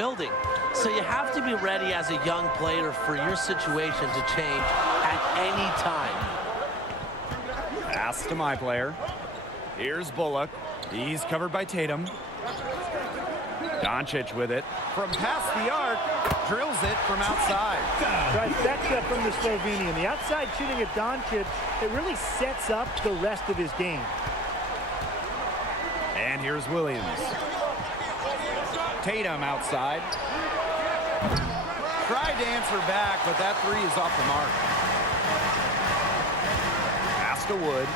building. So you have to be ready as a young player for your situation to change at any time. Pass to MyPlayer. Here's Bullock. He's covered by Tatum. Doncic with it. From past the arc, drills it from outside. Trifecta from the Slovenian. The outside shooting at Doncic, it really sets up the rest of his game. And here's Williams. Tatum outside. Tried to answer back, but that three is off the mark. Pass to Wood.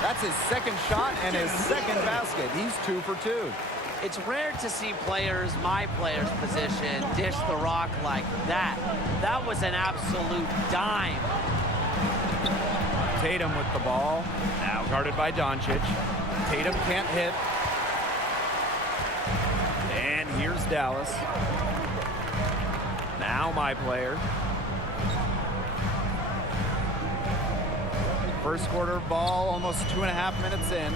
That's his second shot and his second basket. He's 2 for 2. It's rare to see players, my player's position, dish the rock like that. That was an absolute dime. Tatum with the ball. Now guarded by Doncic. Tatum can't hit. And here's Dallas. Now MyPlayer. First quarter ball, almost 2.5 minutes in.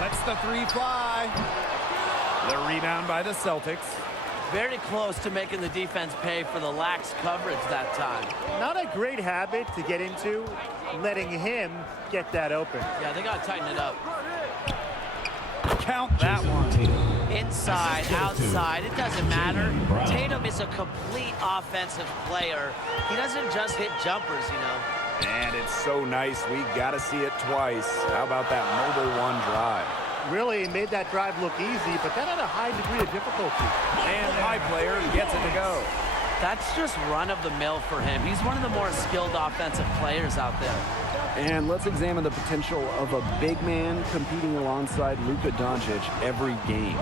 Lets the three fly. The rebound by the Celtics. Very close to making the defense pay for the lax coverage that time. Not a great habit to get into, letting him get that open. Yeah, they got to tighten it up. Count that one. Inside, outside, it doesn't matter. Tatum is a complete offensive player. He doesn't just hit jumpers, you know. And it's so nice, we got to see it twice. How about that mobile one drive? Really made that drive look easy, but that had a high degree of difficulty. And MyPlayer gets it to go. That's just run-of-the-mill for him. He's one of the more skilled offensive players out there. And let's examine the potential of a big man competing alongside Luka Doncic every game.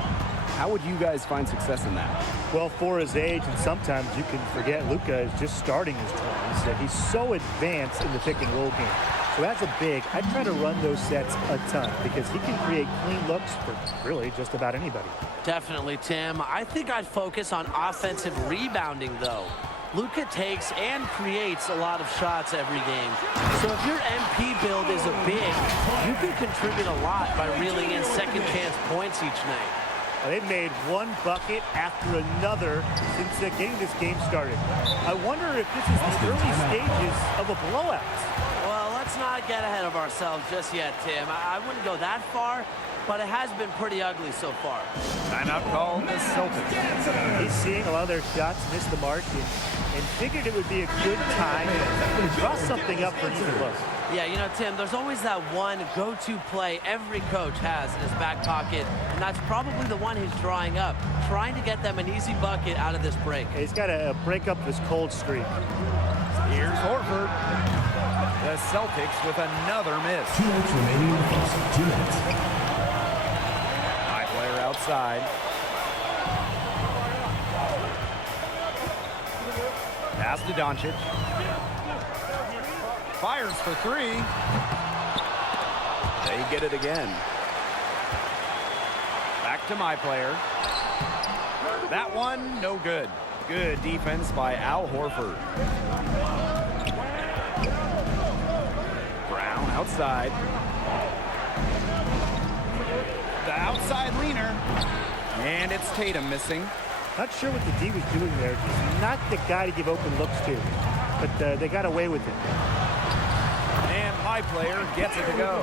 How would you guys find success in that? Well, for his age, and sometimes you can forget Luka is just starting his 20s. He's so advanced in the pick-and-roll game. So as a big, I try to run those sets a ton because he can create clean looks for really just about anybody. Definitely, Tim. I think I'd focus on offensive rebounding, though. Luka takes and creates a lot of shots every game. So if your MP build is a big, you can contribute a lot by reeling in second-chance points each night. They've made one bucket after another since getting this game started. I wonder if this is the early stages of a blowout. Well, let's not get ahead of ourselves just yet, Tim. I wouldn't go that far, but it has been pretty ugly so far. Timeout call, the Celtics. He's seeing a lot of their shots miss the mark and figured it would be a good time to draw something up for either look. Yeah, you know, Tim, there's always that one go-to play every coach has in his back pocket, and that's probably the one he's drawing up, trying to get them an easy bucket out of this break. He's got to break up this cold streak. Here's Horford. The Celtics with another miss. 2 minutes remaining in the first. 2 minutes. MyPlayer outside. Pass to Doncic. Fires for three. They get it again. Back to MyPlayer. That one, no good. Good defense by Al Horford. Brown outside. The outside leaner. And it's Tatum missing. Not sure what the D was doing there. He's not the guy to give open looks to, but they got away with it. And MyPlayer gets it to go.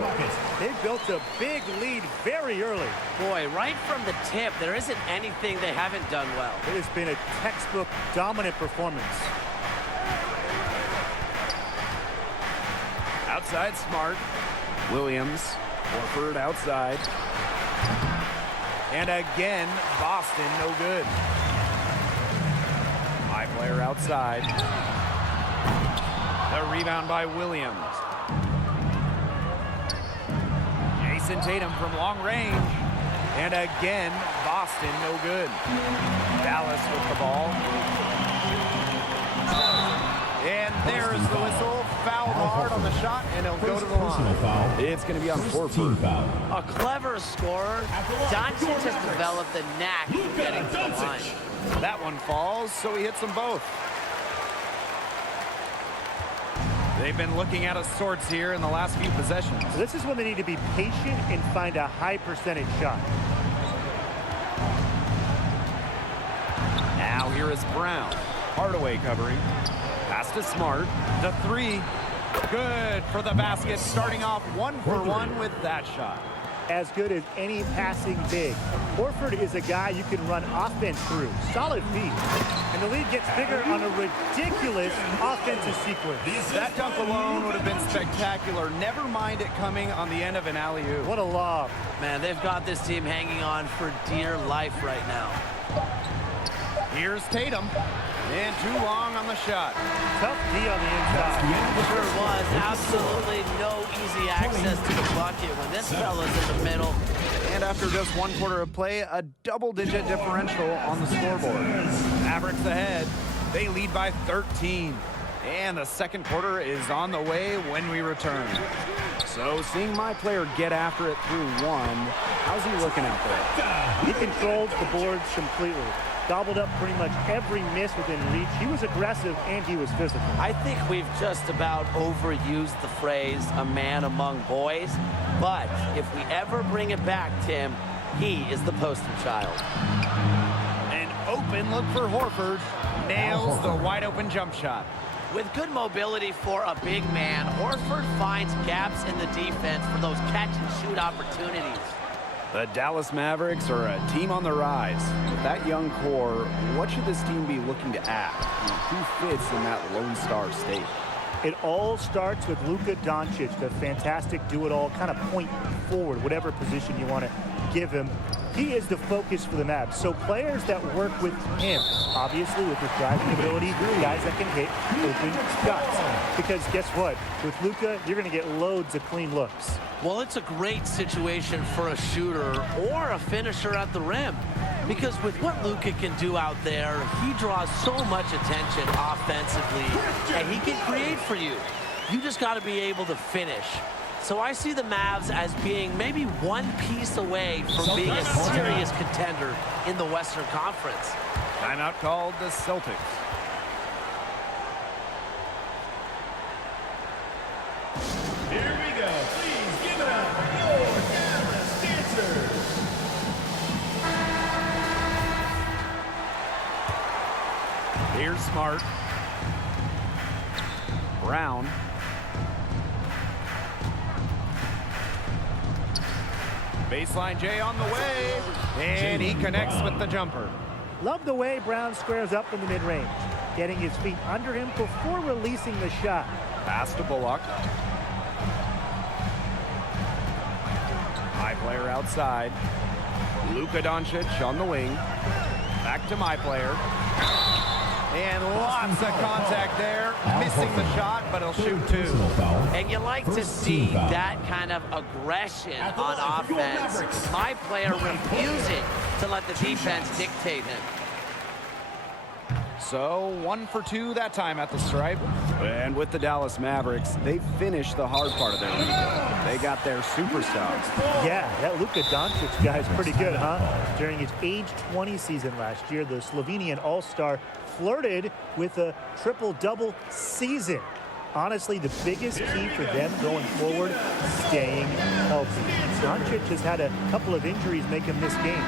They built a big lead very early. Boy, right from the tip, there isn't anything they haven't done well. It has been a textbook dominant performance. Outside Smart. Williams. Horford outside. And again, Boston no good. MyPlayer outside. The rebound by Williams. Jason Tatum from long range. And again, Boston no good. Dallas with the ball. And there's the whistle. Fouled hard on the shot, and it'll go to the line. It's going to be on Horford. A clever scorer. Doncic has developed the knack of getting to the line. That one falls, so he hits them both. They've been looking out of sorts here in the last few possessions. This is when they need to be patient and find a high percentage shot. is Brown. Hardaway covering. Pass to Smart. The three. Good for the basket. Starting off 1 for 1 with that shot. As good as any passing big. Horford is a guy you can run offense through. Solid feet. And the lead gets bigger on a ridiculous offensive sequence. That dunk alone would have been spectacular. Never mind it coming on the end of an alley-oop. What a lob. Man, they've got this team hanging on for dear life right now. Here's Tatum. And too long on the shot. Tough D on the inside. Sure was. Absolutely no easy access to the bucket when this fella's in the middle. And after just 1 quarter of play, a double-digit differential on the scoreboard. Mavericks ahead. They lead by 13. And the second quarter is on the way when we return. So seeing MyPlayer get after it through 1, how's he looking out there? He controlled the boards completely. Gobbled up pretty much every miss within reach. He was aggressive and he was physical. I think we've just about overused the phrase a man among boys, but if we ever bring it back, Tim, he is the poster child. An open look for Horford. Nails the wide open jump shot. With good mobility for a big man, Horford finds gaps in the defense for those catch-and-shoot opportunities. The Dallas Mavericks are a team on the rise. With that young core, what should this team be looking to add? Who fits in that Lone Star state? It all starts with Luka Doncic, the fantastic do-it-all, kind of point forward, whatever position you want to give him. He is the focus for the Mavs. So players that work with him, obviously with his driving ability, guys that can hit open shots. Because guess what? With Luka, you're going to get loads of clean looks. Well, it's a great situation for a shooter or a finisher at the rim. Because with what Luka can do out there, he draws so much attention offensively, and he can create for you. You just got to be able to finish. So I see the Mavs as being maybe one piece away from being a serious contender in the Western Conference. Timeout called the Celtics. Here we go. Please give it up for your Dallas Dancers. Here's Smart. Brown. Baseline J on the way. And he connects with the jumper. Love the way Brown squares up in the mid-range, getting his feet under him before releasing the shot. Pass to Bullock. MyPlayer outside. Luka Doncic on the wing. Back to MyPlayer. And lots of contact there. Missing the shot, but he'll shoot two. And you like to see that kind of aggression on offense. MyPlayer refusing to let the defense dictate him. So 1 for 2 that time at the stripe. And with the Dallas Mavericks, they finished the hard part of their rebuild. They got their superstars. Yeah, that Luka Doncic guy is pretty good, huh? During his age 20 season last year, the Slovenian All-Star flirted with a triple-double season. Honestly, the biggest key for them going forward, staying healthy. Doncic has had a couple of injuries make him miss games.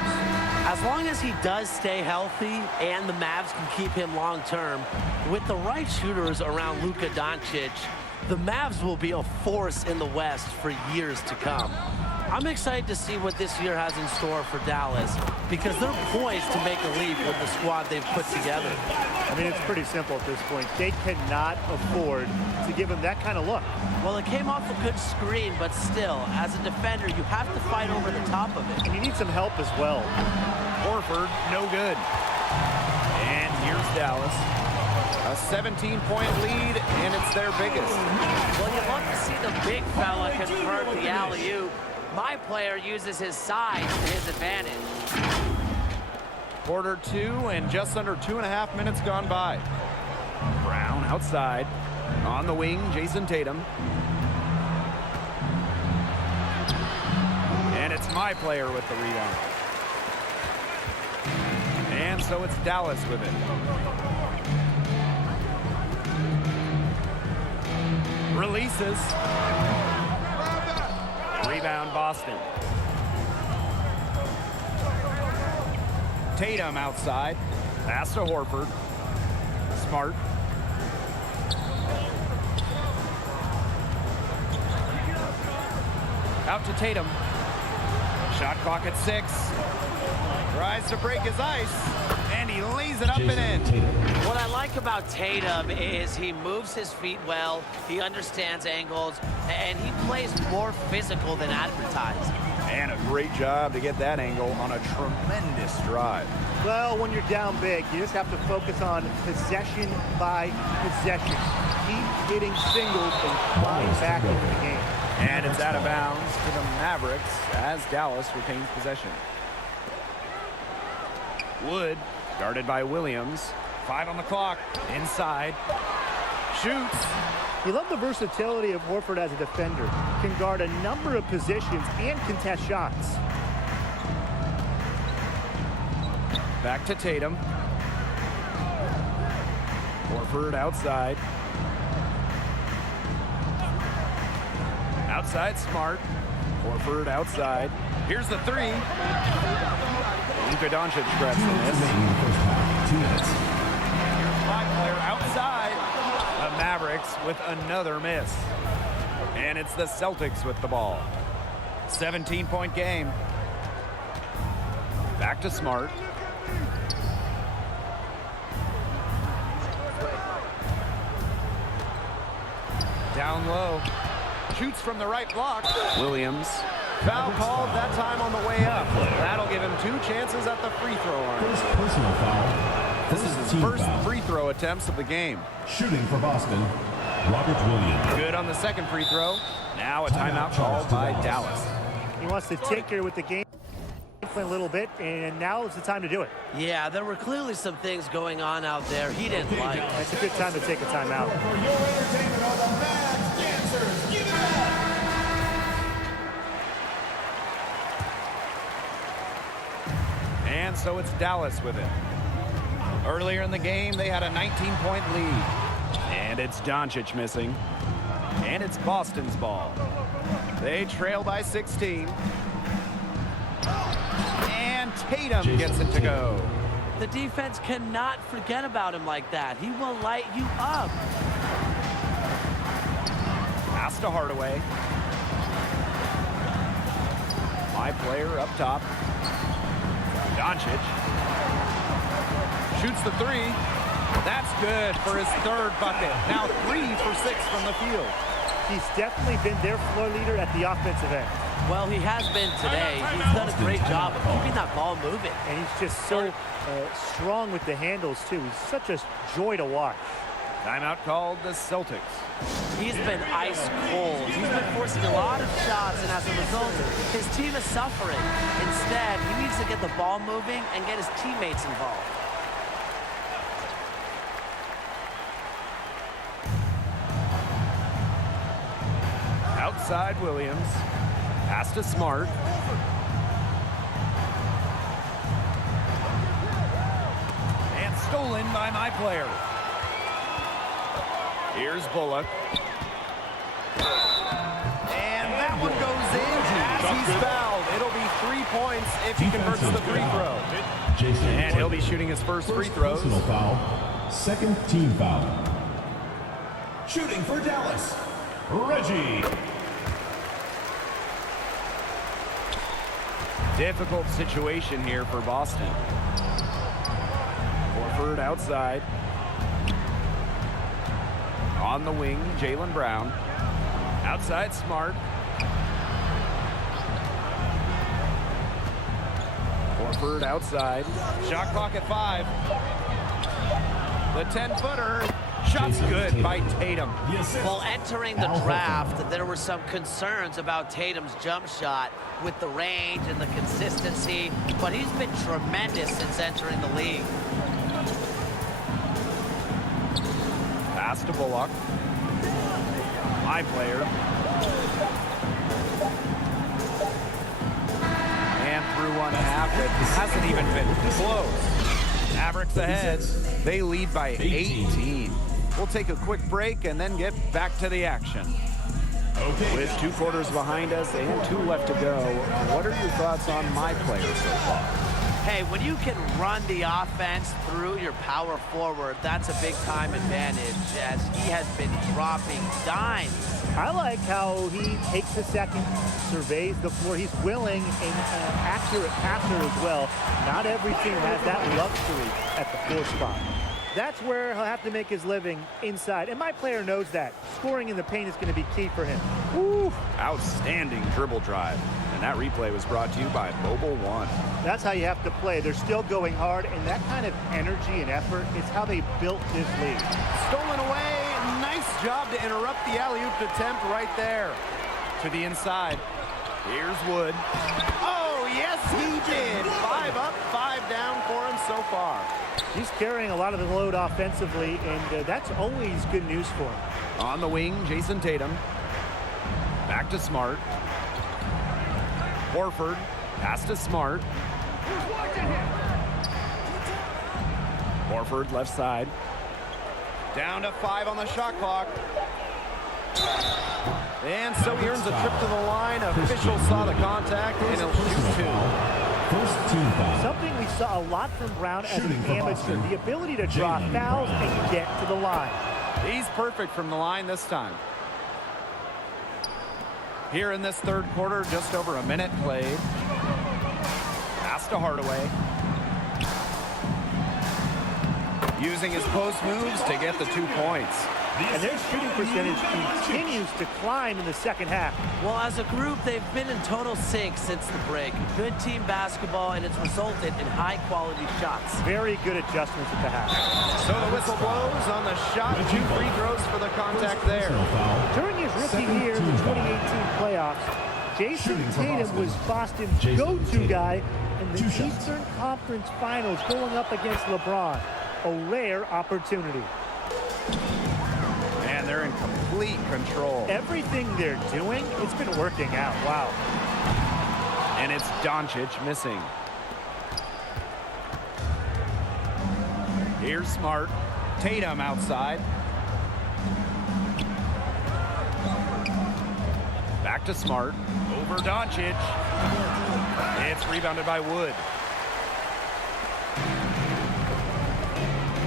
As long as he does stay healthy and the Mavs can keep him long term, with the right shooters around Luka Doncic, the Mavs will be a force in the West for years to come. I'm excited to see what this year has in store for Dallas because they're poised to make a leap with the squad they've put together. I mean, it's pretty simple at this point. They cannot afford to give him that kind of look. Well, it came off a good screen, but still, as a defender, you have to fight over the top of it. And you need some help as well. Horford, no good. And here's Dallas. A 17-point lead, and it's their biggest. Well, you love to see the big fella convert the alley-oop. MyPlayer uses his size to his advantage. Quarter 2 and just under 2.5 minutes gone by. Brown outside. On the wing, Jason Tatum. And it's MyPlayer with the rebound. And so it's Dallas with it. Releases. Rebound Boston. Tatum outside. Pass to Horford. Smart. Out to Tatum. Shot clock at 6. Tries to break his ice, and he lays it up and in. What I like about Tatum is he moves his feet well, he understands angles, and he plays more physical than advertised. And a great job to get that angle on a tremendous drive. Well, when you're down big, you just have to focus on possession by possession. Keep hitting singles and flying back into the game. And it's out of bounds to the Mavericks as Dallas retains possession. Wood, guarded by Williams. 5 on the clock. Inside. Shoots. You love the versatility of Horford as a defender. Can guard a number of positions and contest shots. Back to Tatum. Horford outside. Outside Smart. Horford outside. Here's the 3. Luka Doncic grabs the miss. MyPlayer outside. The Mavericks with another miss. And it's the Celtics with the ball. 17-point game. Back to Smart. Down low. Shoots from the right block. Williams. Foul called that time on the way up. That'll give him 2 chances at the free throw line. First personal foul. This is his first free throw attempts of the game. Shooting for Boston, Robert Williams. Good on the second free throw. Now a timeout called by Dallas. He wants to tinker with the game a little bit, and now is the time to do it. Yeah, there were clearly some things going on out there he didn't like. It's a good time to take a timeout. For your entertainment are the Mavs Dancers. Give it up. And so it's Dallas with it. Earlier in the game, they had a 19-point lead. And it's Doncic missing. And it's Boston's ball. They trail by 16. And Tatum gets it to go. The defense cannot forget about him like that. He will light you up. Pass to Hardaway. MyPlayer up top. Doncic. Shoots the 3. That's good for his 3rd bucket. Now 3 for 6 from the field. He's definitely been their floor leader at the offensive end. Well, he has been today. He's done a great job of keeping that ball moving. And he's just so strong with the handles, too. He's such a joy to watch. Timeout called the Celtics. He's been ice cold. He's been forcing a lot of shots, and as a result, his team is suffering. Instead, he needs to get the ball moving and get his teammates involved. Outside Williams. Pass to Smart. And stolen by MyPlayer. Here's Bullock. And that one goes in as he's fouled. It'll be 3 points if he converts the free throw. And he'll be shooting his first free throws. Personal foul. Second team foul. Shooting for Dallas, Reggie. Difficult situation here for Boston. Horford outside. On the wing, Jaylen Brown. Outside Smart. Horford outside. Shot clock at 5. The 10-footer. Shot's good by Tatum. Well, entering the draft, there were some concerns about Tatum's jump shot with the range and the consistency, but he's been tremendous since entering the league. Pass to Bullock. MyPlayer. And through one half, it hasn't even been close. Mavericks ahead. They lead by 18. We'll take a quick break and then get back to the action. With 2 quarters behind us and 2 left to go, what are your thoughts on MyPlayer so far? Hey, when you can run the offense through your power forward, that's a big-time advantage, as he has been dropping dimes. I like how he takes a second, surveys the floor. He's willing and accurate passer as well. Not every team has that luxury at the 4 spot. That's where he'll have to make his living inside. And MyPlayer knows that. Scoring in the paint is going to be key for him. Woo, outstanding dribble drive. And that replay was brought to you by Mobile One. That's how you have to play. They're still going hard, and that kind of energy and effort is how they built this league. Stolen away. Nice job to interrupt the alley-oop attempt right there. To the inside. Here's Wood. Oh, yes, he did. 5 up, 5 down for him so far. He's carrying a lot of the load offensively, and that's always good news for him. On the wing, Jason Tatum. Back to Smart. Horford. Pass to Smart. Horford left side. Down to 5 on the shot clock. And so he earns a trip to the line. Officials saw the contact, and he'll shoot 2. First team foul. Something we saw a lot from Brown as an amateur, the ability to draw fouls and get to the line. He's perfect from the line this time. Here in this third quarter, just over a minute played. Pass to Hardaway. Using his post moves to get the 2 points. And their shooting percentage continues to climb in the second half. Well, as a group, they've been in total sync since the break. Good team basketball, and it's resulted in high-quality shots. Very good adjustments at the half. So the whistle blows on the shot. 2 free throws for the contact there. During his rookie year in the 2018 playoffs, Jason Tatum was Boston's go-to guy in the Eastern Conference Finals going up against LeBron. A rare opportunity. And they're in complete control. Everything they're doing, it's been working out. Wow. And it's Doncic missing. Here's Smart. Tatum outside. Back to Smart. Over Doncic. It's rebounded by Wood.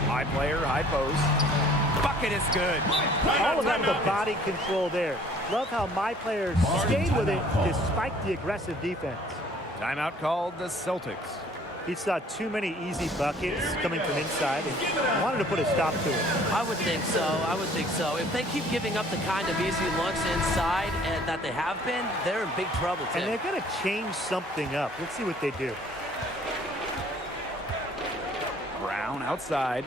MyPlayer, high post. Bucket is good. All about the body control there. Love how MyPlayer stayed with it despite the aggressive defense. Timeout called the Celtics. He saw too many easy buckets coming from inside and wanted to put a stop to it. I would think so. I would think so. If they keep giving up the kind of easy looks inside and that they have been, they're in big trouble, Tim. And they've got to change something up. Let's see what they do. Brown outside.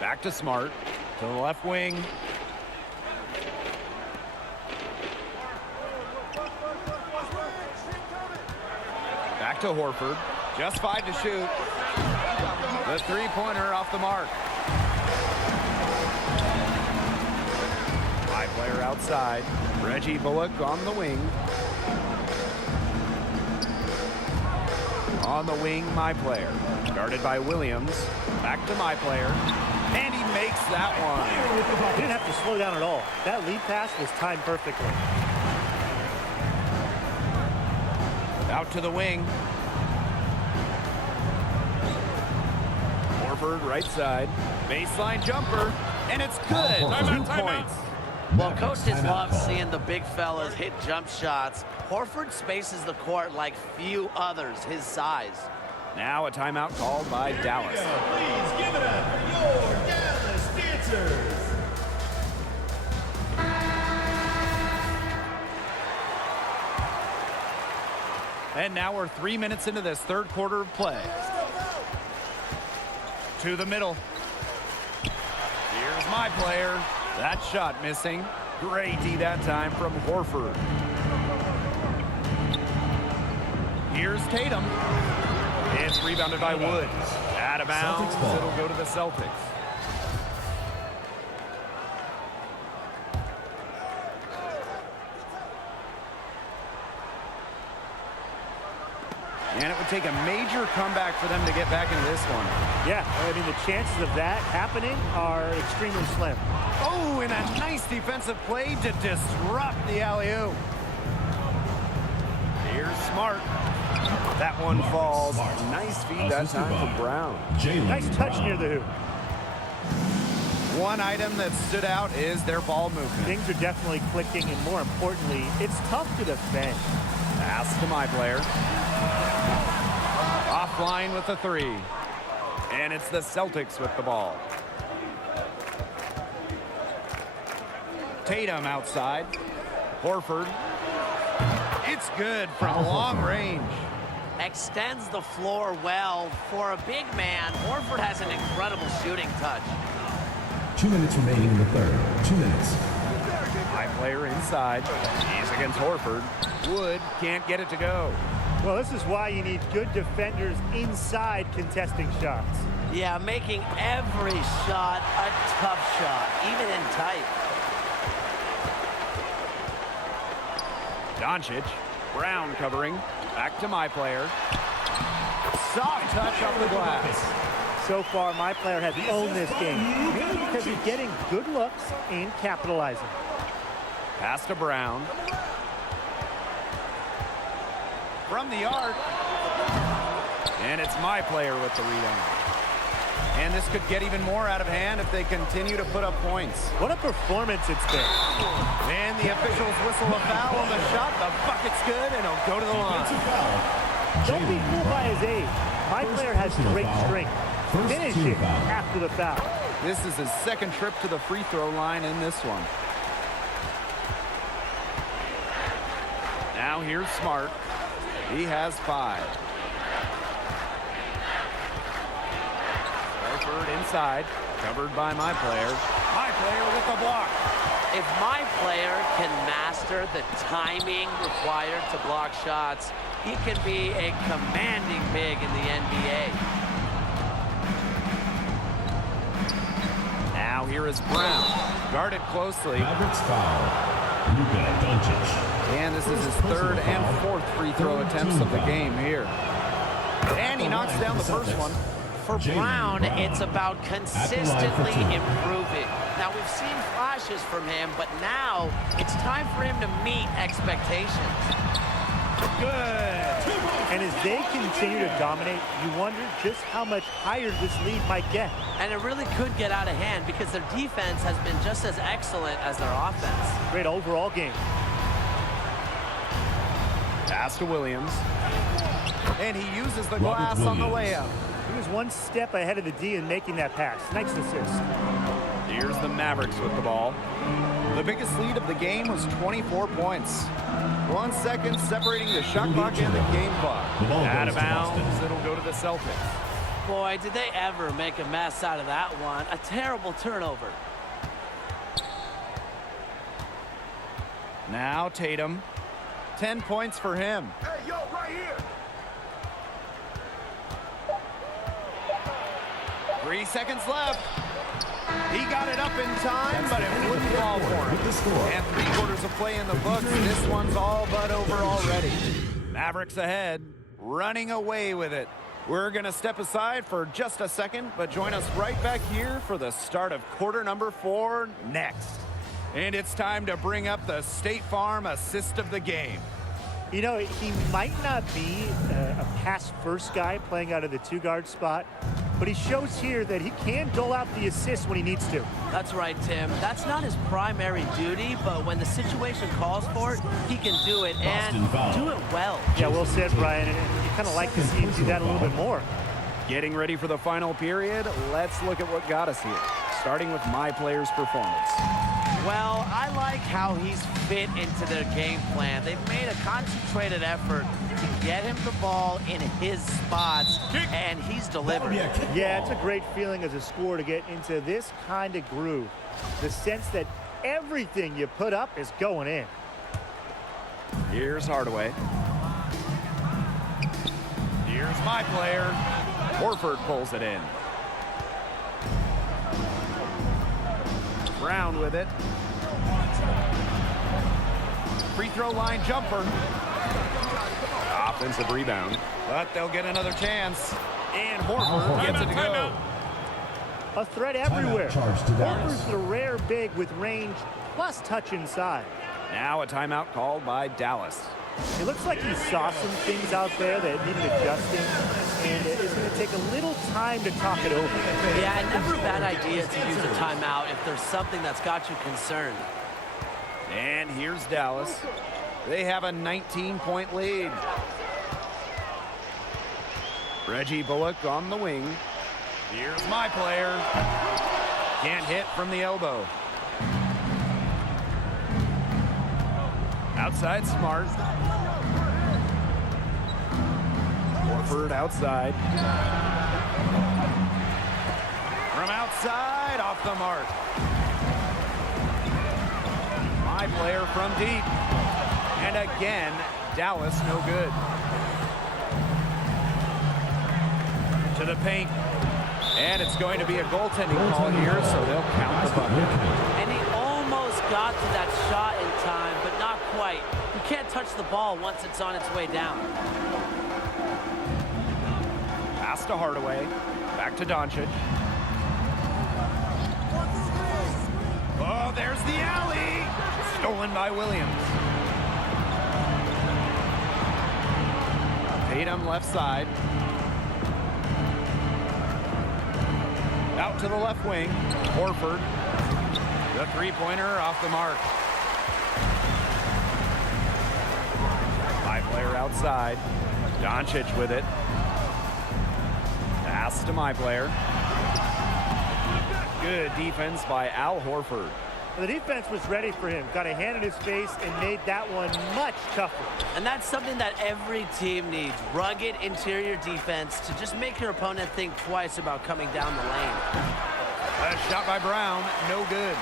Back to Smart. To the left wing. Back to Horford. Just 5 to shoot. The three-pointer off the mark. MyPlayer outside. Reggie Bullock on the wing. On the wing, MyPlayer. Guarded by Williams. Back to MyPlayer. And he makes that one. He didn't have to slow down at all. That lead pass was timed perfectly. Out to the wing. Horford right side. Baseline jumper. And it's good. 2 points. Well, coaches love seeing the big fellas hit jump shots. Horford spaces the court like few others his size. Now a timeout called by Dallas. Please give it up for your Dallas Dancers. And now we're 3 minutes into this third quarter of play. To the middle. Here's MyPlayer. That shot missing. Great D that time from Horford. Here's Tatum. It's rebounded by Wood. Out of bounds. It'll go to the Celtics. And it would take a major comeback for them to get back into this one. Yeah, I mean, the chances of that happening are extremely slim. Oh, and a nice defensive play to disrupt the alley-oop. Here's Smart. That one falls. Nice feed that time from Brown. Nice touch near the hoop. One item that stood out is their ball movement. Things are definitely clicking, and more importantly, it's tough to defend. Pass to MyPlayer. Offline with the three. And it's the Celtics with the ball. Tatum outside. Horford. It's good from long range. Extends the floor well. For a big man, Horford has an incredible shooting touch. 2 minutes remaining in the third. 2 minutes. MyPlayer inside. He's against Horford. Wood can't get it to go. Well, this is why you need good defenders inside contesting shots. Yeah, making every shot a tough shot, even in tight. Doncic. Brown covering. Back to MyPlayer. Soft touch off the glass. So far, MyPlayer has owned this game, mainly because he's getting good looks and capitalizing. Pass to Brown. From the arc. And it's MyPlayer with the rebound. And this could get even more out of hand if they continue to put up points. What a performance it's been. And the officials whistle a foul on the shot. The bucket's good, and he'll go to the line. Don't be fooled by his age. MyPlayer has great strength. Finishing after the foul. This is his second trip to the free throw line in this one. Now here's Smart. He has 5. Horford inside, covered by MyPlayer. MyPlayer with the block. If MyPlayer can master the timing required to block shots, he can be a commanding big in the NBA. Now here is Brown, guarded closely. Mavericks foul. Luka Doncic. And this is his third and fourth free throw attempts of the game here. And he knocks down the first one. For Brown, it's about consistently improving. Now, we've seen flashes from him, but now it's time for him to meet expectations. Good. And as they continue to dominate, you wonder just how much higher this lead might get. And it really could get out of hand because their defense has been just as excellent as their offense. Great overall game. Pass to Williams. And he uses the glass on the layup. He was one step ahead of the D in making that pass. Nice assist. Here's the Mavericks with the ball. The biggest lead of the game was 24 points. 1 second separating the shot clock and the game clock. Out of bounds, it'll go to the Celtics. Boy, did they ever make a mess out of that one. A terrible turnover. Now Tatum. 10 points for him. Hey, yo, right here. 3 seconds left. He got it up in time, but it wouldn't fall for him. And 3/4 of play in the books. This one's all but over already. Mavericks ahead, running away with it. We're going to step aside for just a second, but join us right back here for the start of quarter number 4 next. And it's time to bring up the State Farm assist of the game. You know, he might not be a pass-first guy playing out of the 2-guard spot, but he shows here that he can dole out the assist when he needs to. That's right, Tim. That's not his primary duty, but when the situation calls for it, he can do it and do it well. Yeah, well said, Brian, and you kind of like to see him do that a little bit more. Getting ready for the final period, let's look at what got us here, starting with MyPlayer's performance. Well, I like how he's fit into their game plan. They've made a concentrated effort to get him the ball in his spots, and he's delivered. Yeah, it's a great feeling as a scorer to get into this kind of groove. The sense that everything you put up is going in. Here's Hardaway. Here's MyPlayer. Horford pulls it in. Brown with it. Free throw line jumper. Offensive rebound. But they'll get another chance. And Horford gets it to go. A threat everywhere. Horford's Horford's the rare big with range plus touch inside. Now a timeout called by Dallas. It looks like he saw some things out there that needed adjusting, and it's going to take a little time to talk it over. Yeah, never a bad idea to use a timeout if there's something that's got you concerned. And here's Dallas. They have a 19-point lead. Reggie Bullock on the wing. Here's MyPlayer. Can't hit from the elbow. Outside Smart. Horford outside. From outside, off the mark. MyPlayer from deep. And again, Dallas no good. To the paint. And it's going to be a goaltending call here, so they'll count the bucket. And he almost got to that shot in time, but not quite. You can't touch the ball once it's on its way down. Pass to Hardaway. Back to Doncic. Oh, there's the alley. Stolen by Williams. Tatum left side. Out to the left wing. Horford. The three-pointer off the mark. MyPlayer outside. Doncic with it. Pass to MyPlayer. Good defense by Al Horford. The defense was ready for him, got a hand in his face, and made that one much tougher. And that's something that every team needs. Rugged interior defense to just make your opponent think twice about coming down the lane. A shot by Brown, no good.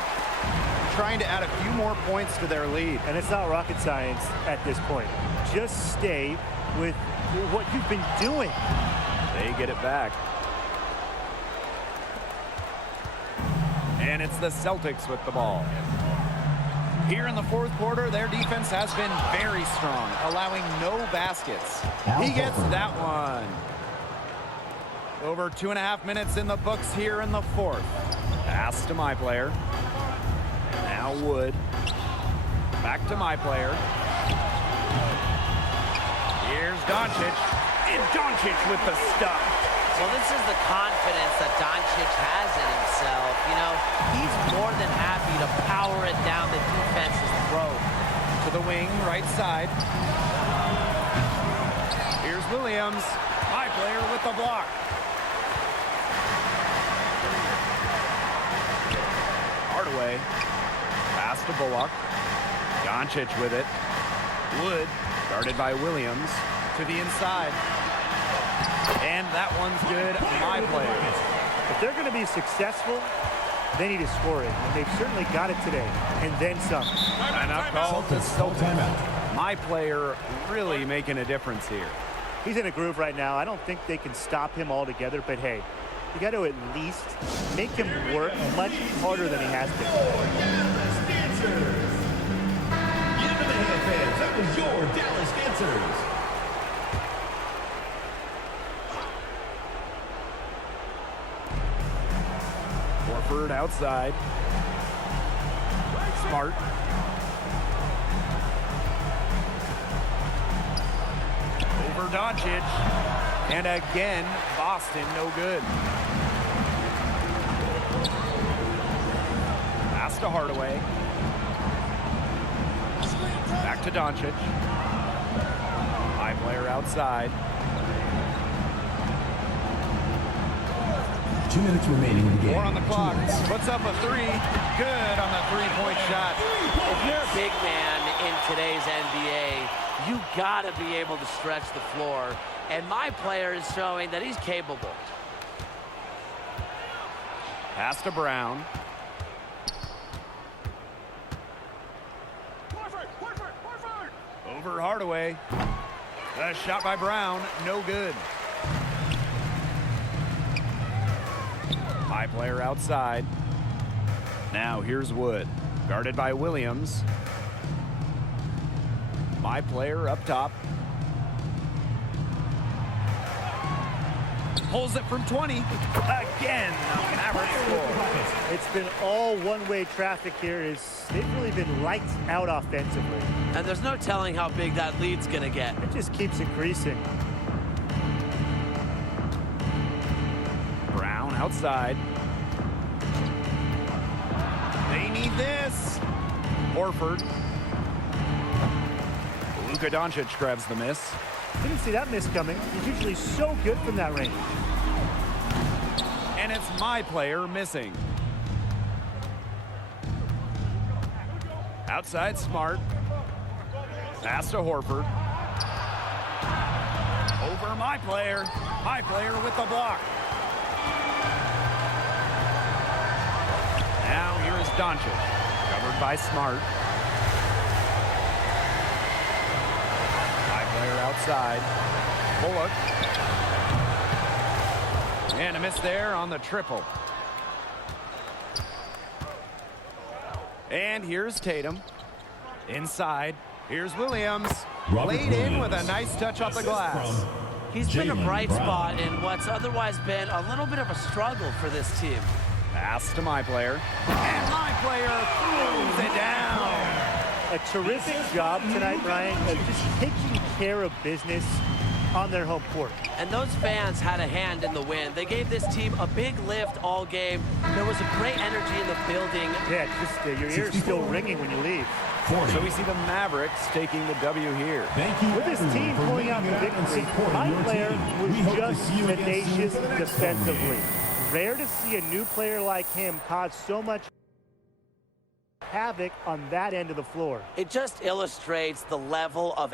Trying to add a few more points to their lead. And it's not rocket science at this point. Just stay with what you've been doing. They get it back. And it's the Celtics with the ball. Here in the fourth quarter, their defense has been very strong, allowing no baskets. He gets that one. Over 2.5 minutes in the books here in the fourth. Pass to MyPlayer. Now Wood. Back to MyPlayer. Here's Doncic. And Doncic with the stuff. Well, this is the confidence that Doncic has in himself. You know, he's more than happy to power it down the defense's throat. To the wing, right side. Here's Williams. MyPlayer with the block. Hardaway. Pass to Bullock. Doncic with it. Wood, guarded by Williams. To the inside. And that one's good. MyPlayer. If they're going to be successful, they need to score it. And they've certainly got it today. And then some. Timeout call to Celtics. MyPlayer really making a difference here. He's in a groove right now. I don't think they can stop him altogether. But, hey, you got to at least make him work much harder than he has been. Dallas Dancers. Give it a hand, fans. That was your Dallas Dancers. Horford outside. Smart. Over Doncic. And again, Boston no good. Pass to Hardaway. Back to Doncic. MyPlayer outside. 2 minutes remaining in the game. 4 on the clock. Puts up a three. Good on the three-point shot. If you're a big man in today's NBA, you gotta be able to stretch the floor. And MyPlayer is showing that he's capable. Pass to Brown. Over Hardaway. A shot by Brown. No good. MyPlayer outside. Now here's Wood. Guarded by Williams. MyPlayer up top. Pulls it from 20. Again, the Mavericks score. It's been all one-way traffic here. They've really been lights out offensively. And there's no telling how big that lead's going to get. It just keeps increasing. Brown outside. They need this. Horford. Luka Doncic grabs the miss. Didn't see that miss coming. He's usually so good from that range. And it's MyPlayer missing. Outside Smart. Pass to Horford. Over MyPlayer. MyPlayer with the block. Now here is Doncic. Covered by Smart. MyPlayer outside. Bullock. And a miss there on the triple. And here's Tatum. Inside. Here's Williams. Laid in with a nice touch off the glass. He's been a bright spot in what's otherwise been a little bit of a struggle for this team. Pass to MyPlayer. And MyPlayer throws it down. A terrific job tonight, Brian, of just taking care of business on their home court. And those fans had a hand in the win. They gave this team a big lift all game. There was a great energy in the building. Yeah, just your ears still ringing when you leave. 40. So we see the Mavericks taking the W here. Thank you With this team pulling out the victory, MyPlayer was just tenacious defensively. Rare to see a new player like him cause so much havoc on that end of the floor. It just illustrates the level of